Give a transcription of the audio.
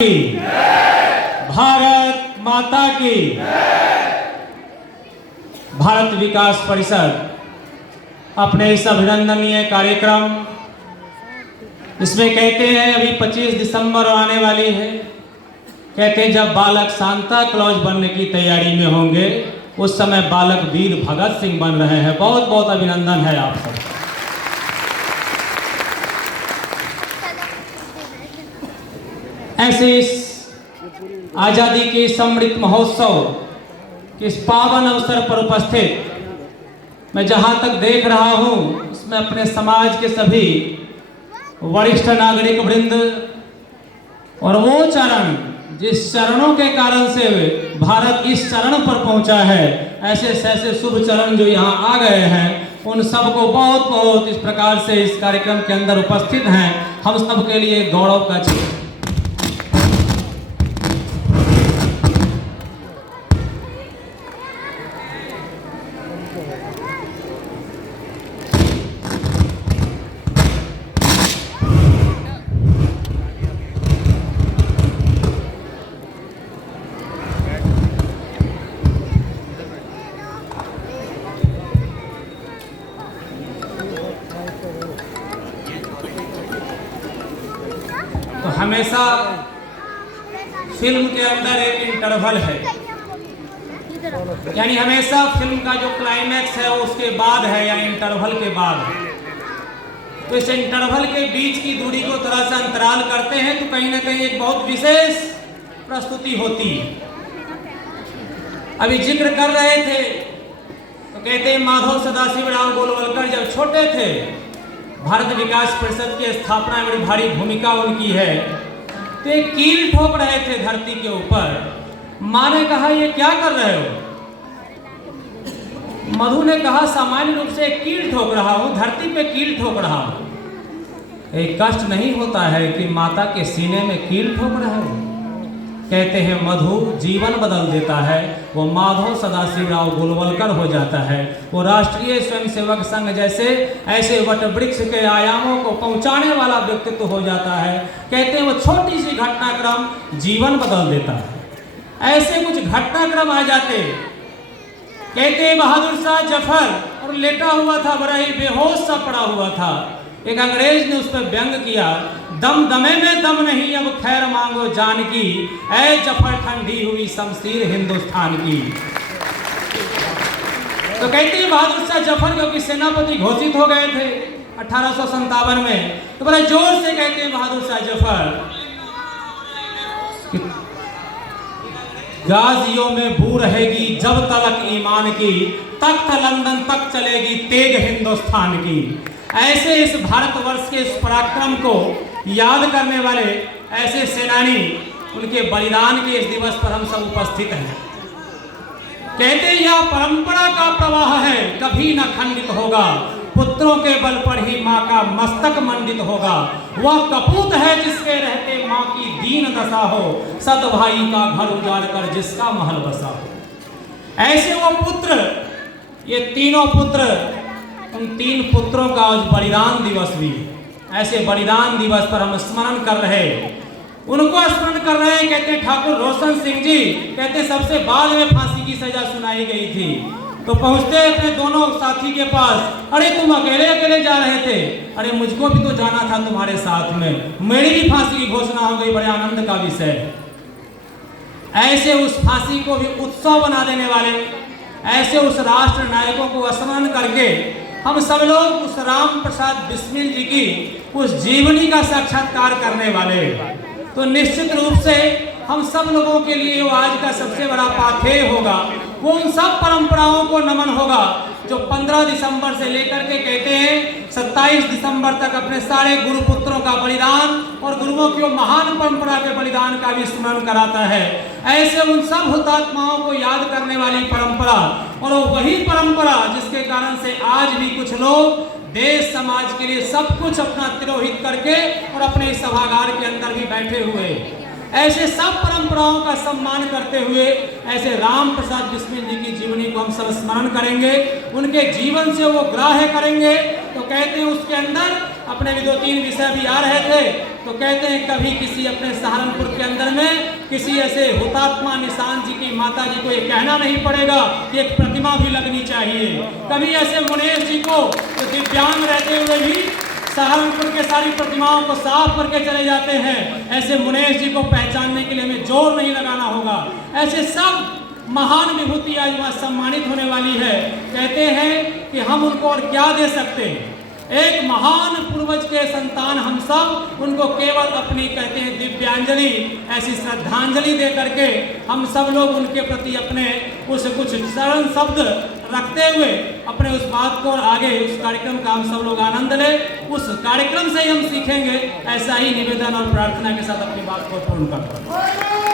की, भारत माता की। भारत विकास परिषद अपने इस अभिनंदनीय कार्यक्रम, इसमें कहते हैं अभी 25 दिसंबर आने वाली है, कहते हैं जब बालक सांता क्लॉज बनने की तैयारी में होंगे उस समय बालक वीर भगत सिंह बन रहे हैं। बहुत बहुत अभिनंदन है आप सब। ऐसे इस आजादी के समृद्ध महोत्सव के इस पावन अवसर पर उपस्थित मैं जहां तक देख रहा हूं उसमें अपने समाज के सभी वरिष्ठ नागरिक वृंद और वो चरण जिस चरणों के कारण से भारत इस चरण पर पहुंचा है, ऐसे शुभ चरण जो यहाँ आ गए हैं उन सबको बहुत बहुत इस प्रकार से इस कार्यक्रम के अंदर उपस्थित हैं, हम सब के लिए गौरव का क्षण। तो हमेशा फिल्म के अंदर एक इंटरवल है, यानी हमेशा फिल्म का जो क्लाइमैक्स है वो उसके बाद है या इंटरवल के बाद है। तो इस इंटरवल के बीच की दूरी को थोड़ा सा अंतराल करते हैं तो कहीं ना कहीं एक बहुत विशेष प्रस्तुति होती है। अभी जिक्र कर रहे थे तो कहते हैं माधव सदाशिव राव गोलवलकर जब छोटे थे, भारत विकास परिषद की स्थापना में बड़ी भारी भूमिका उनकी है, तो एक कील ठोक रहे थे धरती के ऊपर। माँ ने कहा ये क्या कर रहे हो? मधु ने कहा सामान्य रूप से एक कील ठोक रहा हूं, धरती पे कील ठोक रहा हूं। एक कष्ट नहीं होता है कि माता के सीने में कील ठोक रहे हो? कहते हैं मधु जीवन बदल देता है, वो माधव सदाशिव राव गोलवलकर हो जाता है, वो राष्ट्रीय स्वयंसेवक संघ जैसे ऐसे वट वृक्ष के आयामों को पहुंचाने वाला व्यक्तित्व हो जाता है। कहते हैं वो छोटी सी घटनाक्रम जीवन बदल देता है। ऐसे कुछ घटनाक्रम आ जाते, कहते हैं बहादुर शाह जफर और लेटा हुआ था, बड़ा ही बेहोश सा पड़ा हुआ था। एक अंग्रेज ने उस पर व्यंग किया, दम दमे में दम नहीं अब खैर मांगो जान की, ऐ जफर ठंडी हुई शमशीर हिंदुस्तान की। तो कहते हैं बहादुर शाह जफर क्योंकि सेनापति घोषित हो गए थे 1857 में, तो बड़े जोर से कहते हैं बहादुर शाह जफर गाजियों में बू रहेगी जब तलक ईमान की, तख्त लंदन तक चलेगी तेग हिंदुस्तान की। ऐसे इस भारतवर्ष के इस पराक्रम को याद करने वाले ऐसे सेनानी, उनके बलिदान के इस दिवस पर हम सब उपस्थित हैं। कहते हैं यह परंपरा का प्रवाह है, कभी न खंडित होगा, पुत्रों के बल पर ही माँ का मस्तक मंडित होगा। वह कपूत है जिसके रहते माँ की दीन दशा हो, सत भाई का घर उजाड़ कर जिसका महल बसा हो। ऐसे वो पुत्र, ये तीनों पुत्र, उन तीन पुत्रों का आज बलिदान दिवस भी, ऐसे बलिदान दिवस पर हम स्मरण कर रहे, उनको स्मरण कर रहे हैं। कहते ठाकुर रोशन सिंह जी, कहते सबसे बाद में फांसी की सजा सुनाई गई थी, तो पहुंचते अपने दोनों साथी के पास, अरे तुम अकेले अकेले जा रहे थे? अरे मुझको भी तो जाना था तुम्हारे साथ में, मेरी भी फांसी की घोषणा हो गई, बड़े आनंद का विषय। ऐसे उस फांसी को भी उत्सव बना देने वाले, ऐसे उस राष्ट्र नायकों को स्मरण करके हम सब लोग उस राम प्रसाद बिस्मिल जी की उस जीवनी का साक्षात्कार करने वाले, तो निश्चित रूप से हम सब लोगों के लिए वो आज का सबसे बड़ा पाथेय होगा, वो उन सब परंपराओं को नमन होगा जो 15 दिसंबर से लेकर के कहते हैं 27 दिसंबर तक अपने सारे गुरु पुत्रों का बलिदान और गुरुओं की महान परंपरा के बलिदान का भी स्मरण कराता है। ऐसे उन सब हुतात्माओं को याद करने वाली परंपरा, और वही परंपरा जिसके कारण से आज भी कुछ लोग देश समाज के लिए सब कुछ अपना तिरोहित करके और अपने सभागार के अंदर भी बैठे हुए, ऐसे सब परंपराओं का सम्मान करते हुए ऐसे राम प्रसाद बिस्मिल जी की जीवनी को हम सब स्मरण करेंगे, उनके जीवन से वो ग्राह्य करेंगे। तो कहते हैं उसके अंदर अपने भी 2-3 विषय भी आ रहे थे, तो कहते हैं कभी किसी अपने सहारनपुर के अंदर में किसी ऐसे हुतात्मा निशान जी की माता जी को ये कहना नहीं पड़ेगा कि एक प्रतिमा भी लगनी चाहिए। कभी ऐसे मुनेश जी को जो दिव्यांग रहते हुए भी सहारनपुर के सारी प्रतिमाओं को साफ करके चले जाते हैं, ऐसे मुनेश जी को पहचानने के लिए हमें जोर नहीं लगाना होगा। ऐसे सब महान विभूति आज वहाँ सम्मानित होने वाली है। कहते हैं कि हम उनको और क्या दे सकते हैं, एक महान पूर्वज के संतान हम सब उनको केवल अपनी कहते हैं दिव्यांजलि, ऐसी श्रद्धांजलि दे करके हम सब लोग उनके प्रति अपने उस कुछ सरल शब्द रखते हुए अपने उस बात को और आगे उस कार्यक्रम का हम सब लोग आनंद लें। उस कार्यक्रम से ही हम सीखेंगे, ऐसा ही निवेदन और प्रार्थना के साथ अपनी बात को पूर्ण करते हैं।